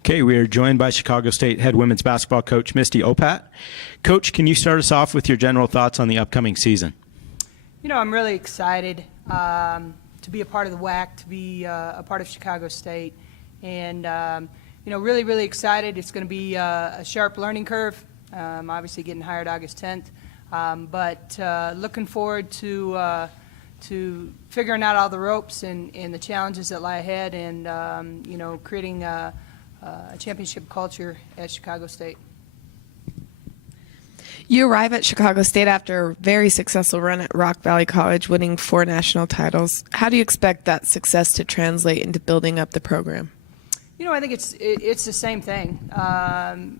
Okay, we are joined by Chicago State head women's basketball coach Misty Opat. Coach, can you start us off with your general thoughts on the upcoming season? You know, I'm really excited to be a part of the WAC, to be a part of Chicago State, and you know, really excited. It's going to be a sharp learning curve. Obviously, getting hired August 10th, but looking forward to figuring out all the ropes and the challenges that lie ahead, and you know, creating a championship culture at Chicago State. You arrive at Chicago State after a very successful run at Rock Valley College, winning 4 national titles. How do you expect that success to translate into building up the program? You know, I think it's the same thing.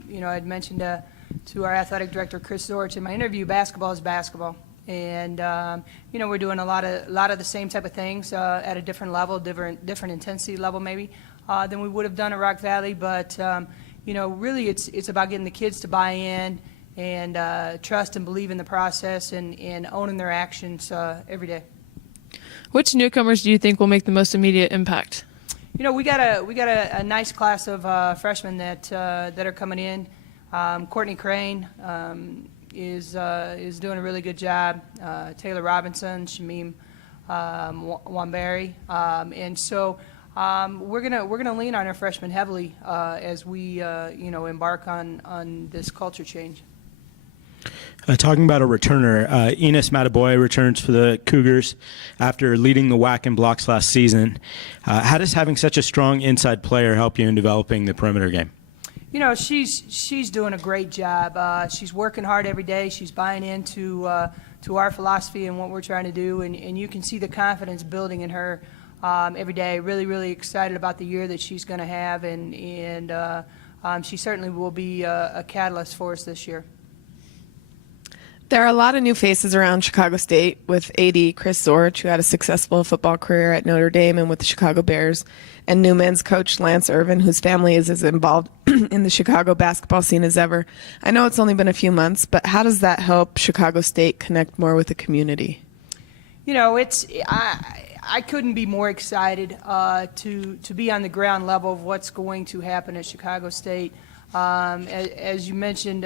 You know, I'd mentioned to our athletic director, Chris Zorich, in my interview, basketball is basketball. And, you know, we're doing a lot of the same type of things at a different level, different intensity level maybe, than we would have done at Rock Valley. But, you know, really it's about getting the kids to buy in and trust and believe in the process and owning their actions every day. Which newcomers do you think will make the most immediate impact? You know, we got a nice class of freshmen that are coming in. Courtney Crane is doing a really good job. Taylor Robinson, Shamim Wamberry, and so we're gonna lean on our freshmen heavily as we you know, embark on this culture change. Talking about a returner, Enos Mataboy returns for the Cougars after leading the WAC in blocks last season. How does having such a strong inside player help you in developing the perimeter game? You know, she's doing a great job. She's working hard every day. She's buying into to our philosophy and what we're trying to do, and you can see the confidence building in her every day. Really excited about the year that she's going to have, and she certainly will be a catalyst for us this year. There are a lot of new faces around Chicago State, with AD Chris Zorich, who had a successful football career at Notre Dame and with the Chicago Bears, and new men's coach Lance Irvin, whose family is as involved in the Chicago basketball scene as ever. I know it's only been a few months, but how does that help Chicago State connect more with the community? You know, I couldn't be more excited to be on the ground level of what's going to happen at Chicago State. As you mentioned,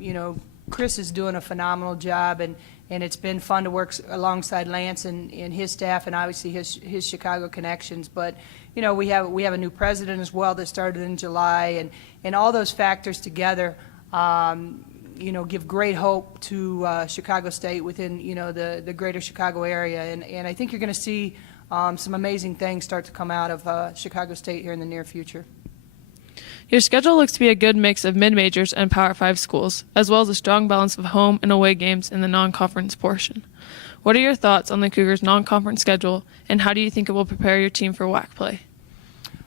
you know, Chris is doing a phenomenal job, and it's been fun to work alongside Lance and his staff, and obviously his Chicago connections. But you know, we have a new president as well that started in July, and all those factors together, you know, give great hope to Chicago State within, you know, the greater Chicago area, and I think you're going to see some amazing things start to come out of Chicago State here in the near future. Your schedule looks to be a good mix of mid-majors and Power 5 schools, as well as a strong balance of home and away games in the non-conference portion. What are your thoughts on the Cougars' non-conference schedule, and how do you think it will prepare your team for WAC play?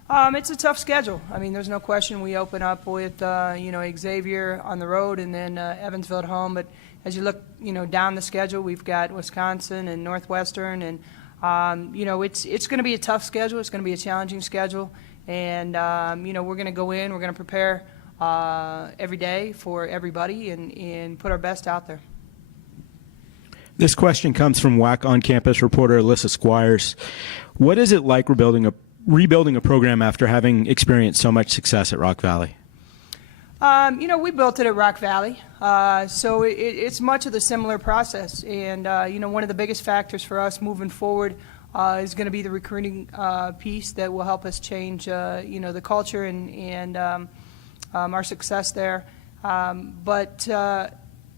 It's a tough schedule. I mean, there's no question we open up with, you know, Xavier on the road and then Evansville at home. But as you look, you know, down the schedule, we've got Wisconsin and Northwestern, and you know, it's going to be a tough schedule. It's going to be a challenging schedule. And, you know, we're going to go in, we're going to prepare every day for everybody and put our best out there. This question comes from WAC on-campus reporter Alyssa Squires. What is it like rebuilding a program after having experienced so much success at Rock Valley? You know, we built it at Rock Valley, so it's much of the similar process. And, you know, one of the biggest factors for us moving forward is going to be the recruiting piece that will help us change, you know, the culture and our success there. But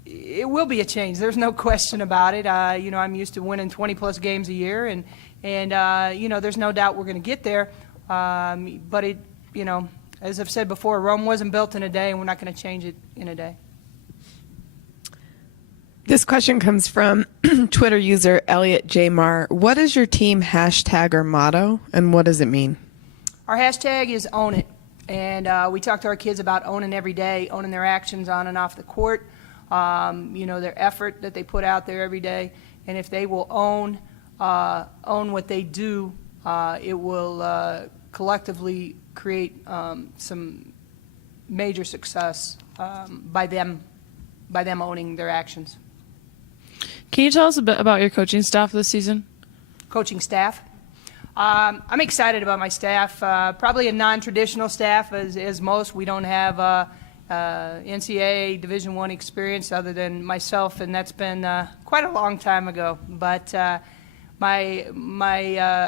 it will be a change. There's no question about it. You know, I'm used to winning 20-plus games a year, and you know, there's no doubt we're going to get there. But it, you know, as I've said before, Rome wasn't built in a day, and we're not going to change it in a day. This question comes from Twitter user Elliot J. Marr. What is your team hashtag or motto, and what does it mean? Our hashtag is Own It, and we talk to our kids about owning every day, owning their actions on and off the court, you know, their effort that they put out there every day, and if they will own what they do, it will collectively create some major success by them owning their actions. Can you tell us a bit about your coaching staff this season? Coaching staff? I'm excited about my staff. Probably a non-traditional staff, as most. We don't have NCAA Division I experience other than myself, and that's been quite a long time ago. But my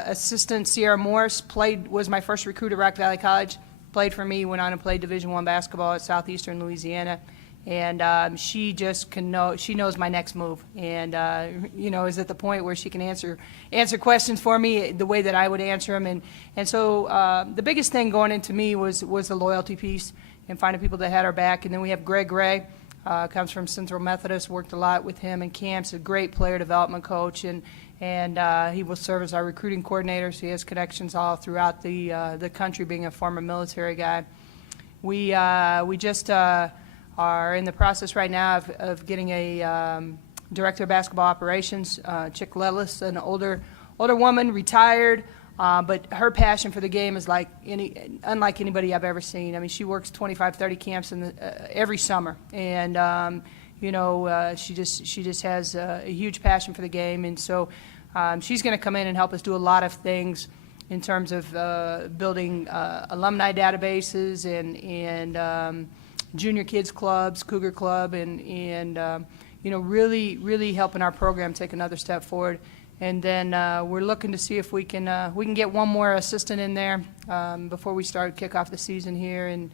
assistant Sierra Morris was my first recruit at Rock Valley College. Played for me, went on and played Division I basketball at Southeastern Louisiana. And she just she knows my next move, and is at the point where she can answer questions for me the way that I would answer them. And so the biggest thing going into me was the loyalty piece and finding people that had our back. And then we have Greg Ray, comes from Central Methodist, worked a lot with him in camps, a great player development coach, and he will serve as our recruiting coordinator. So he has connections all throughout the country, being a former military guy. We just are in the process right now of getting a director of basketball operations, Chick Lellis, an older woman, retired, but her passion for the game is unlike anybody I've ever seen. I mean, she works 25, 30 camps every summer, and she just has a huge passion for the game, and so she's going to come in and help us do a lot of things in terms of building alumni databases and junior kids clubs, Cougar Club, and really helping our program take another step forward. And then we're looking to see if we can get one more assistant in there before we kick off the season here. And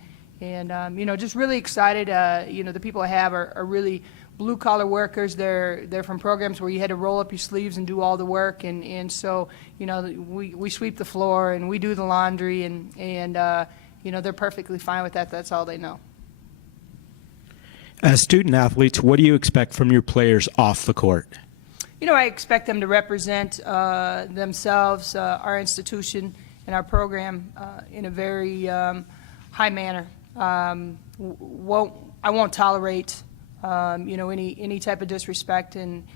just really excited. The people I have are really blue collar workers. They're from programs where you had to roll up your sleeves and do all the work. And so we sweep the floor and we do the laundry, and they're perfectly fine with that. That's all they know. As student athletes, what do you expect from your players off the court? I expect them to represent themselves, our institution, and our program in a very high manner. I won't tolerate, any type of disrespect, and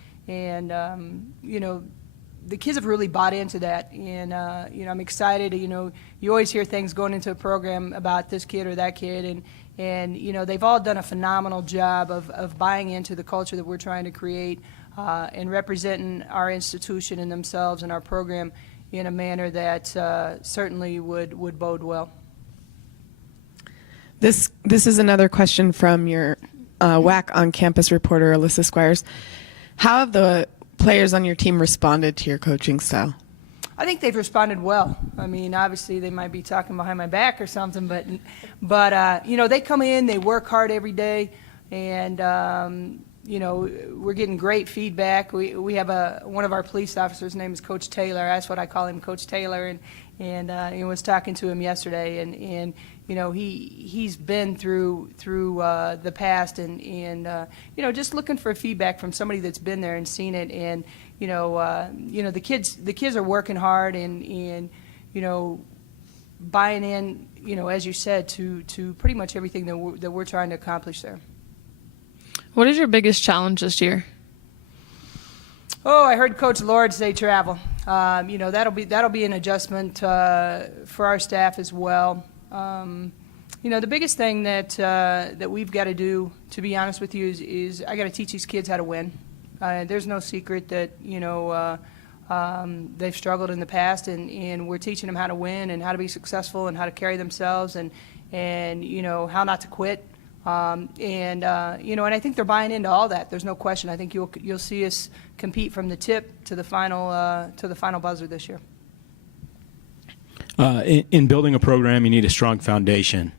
the kids have really bought into that, and I'm excited. You always hear things going into a program about this kid or that kid, and they've all done a phenomenal job of buying into the culture that we're trying to create and representing our institution and themselves and our program in a manner that certainly would bode well. This is another question from your WAC on campus reporter, Alyssa Squires. How have the players on your team responded to your coaching style? I think they've responded well. I mean, obviously they might be talking behind my back or something, but they come in, they work hard every day, and we're getting great feedback. We have one of our police officers, his name is Coach Taylor. That's what I call him, Coach Taylor, and I was talking to him yesterday, and he's been through the past, and just looking for feedback from somebody that's been there and seen it, and the kids are working hard and buying in, as you said, to pretty much everything that we're trying to accomplish there. What is your biggest challenge this year? Oh, I heard Coach Lord say travel. That'll be an adjustment for our staff as well. The biggest thing that we've got to do, to be honest with you, is I got to teach these kids how to win. There's no secret that they've struggled in the past, and we're teaching them how to win and how to be successful and how to carry themselves and how not to quit. And I think they're buying into all that. There's no question. I think you'll see us compete from the tip to the final buzzer this year. In building a program, you need a strong foundation.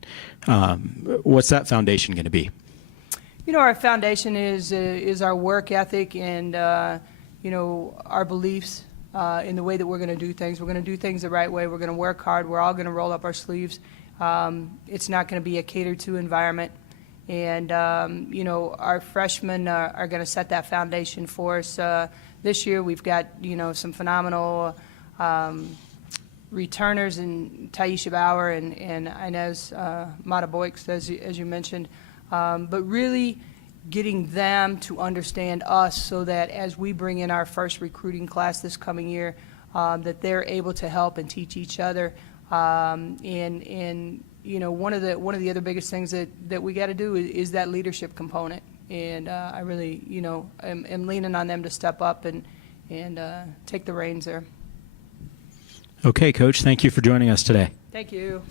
What's that foundation going to be? Our foundation is our work ethic and our beliefs in the way that we're going to do things. We're going to do things the right way. We're going to work hard. We're all going to roll up our sleeves. It's not going to be a catered-to environment. And, our freshmen are going to set that foundation for us. This year we've got, some phenomenal returners in Taisha Bauer and Inez Mataboix, as you mentioned. But really getting them to understand us so that as we bring in our first recruiting class this coming year, that they're able to help and teach each other. One of the other biggest things that we got to do is that leadership component, and I really am leaning on them to step up and take the reins there. Okay, Coach, thank you for joining us today. Thank you.